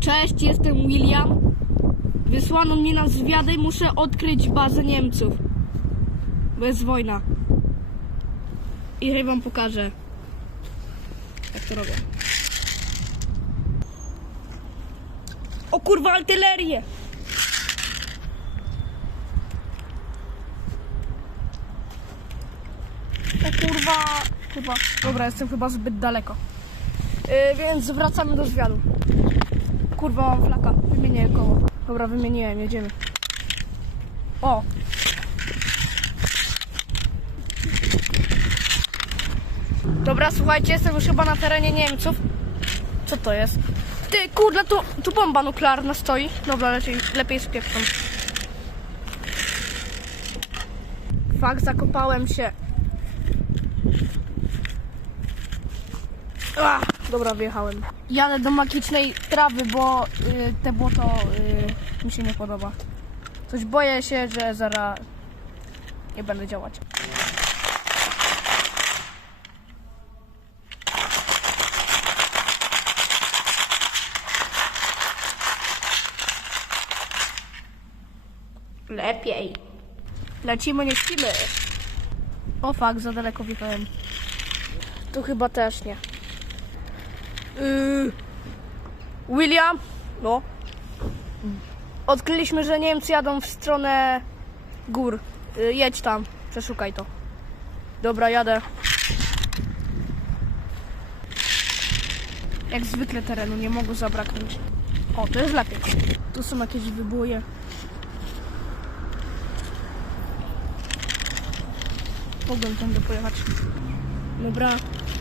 Cześć, jestem William. Wysłano mnie na zwiady i muszę odkryć bazę Niemców. Jest wojna. I wam pokażę, jak to robię. O kurwa, artylerię! O kurwa, kurwa. Dobra, jestem chyba zbyt daleko. Yy, więc wracamy do zwiadu. Kurwa, mam flaka. Wymienię koło. Dobra, wymieniłem, jedziemy. O! Dobra, słuchajcie, jestem już chyba na terenie Niemców. Co to jest? Ty, kurde, tu, tu bomba nuklearna stoi. Dobra, lepiej, lepiej z pieprzem. Fakt, zakopałem się. Ach, dobra, wjechałem. Jadę do magicznej trawy, bo y, te błoto y, mi się nie podoba. Coś boję się, że zaraz nie będę działać. Lepiej. Lecimy, nie śpimy. O fakt, za daleko wjechałem. Tu chyba też nie. Yy, William? No. Odkryliśmy, że Niemcy jadą w stronę gór. Yy, jedź tam, przeszukaj to. Dobra, jadę. Jak zwykle terenu nie mogło zabraknąć. O, to jest lepiej. Tu są jakieś wyboje. Mogłem tam pojechać. Dobra,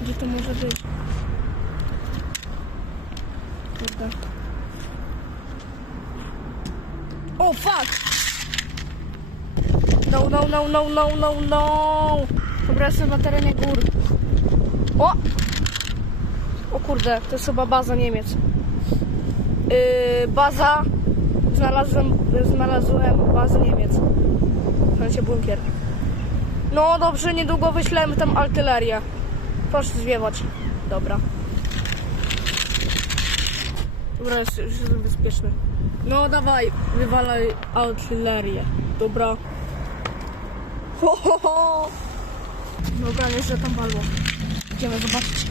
gdzie to może być? Kurde. O, fuck! No, no, no, no, no, no, no! Dobra, jestem na terenie gór. O! O kurde, to jest chyba baza Niemiec. Yy, baza... Znalazłem, znalazłem bazę Niemiec. W sensie bunkier. No dobrze, niedługo wyślemy tam artylerię. Proszę zwiewać. Dobra. Dobra, jest, już jestem bezpieczny. No dawaj, wywalaj artylerię. Dobra. Ho, ho, ho. Dobra, że tam walło. Idziemy zobaczyć.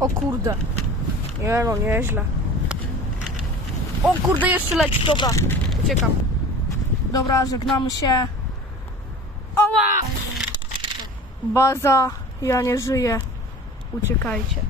O kurde. Nie no, nieźle. O kurde, jeszcze leci, dobra. Uciekam. Dobra, żegnamy się. Oła! Baza, ja nie żyję. Uciekajcie.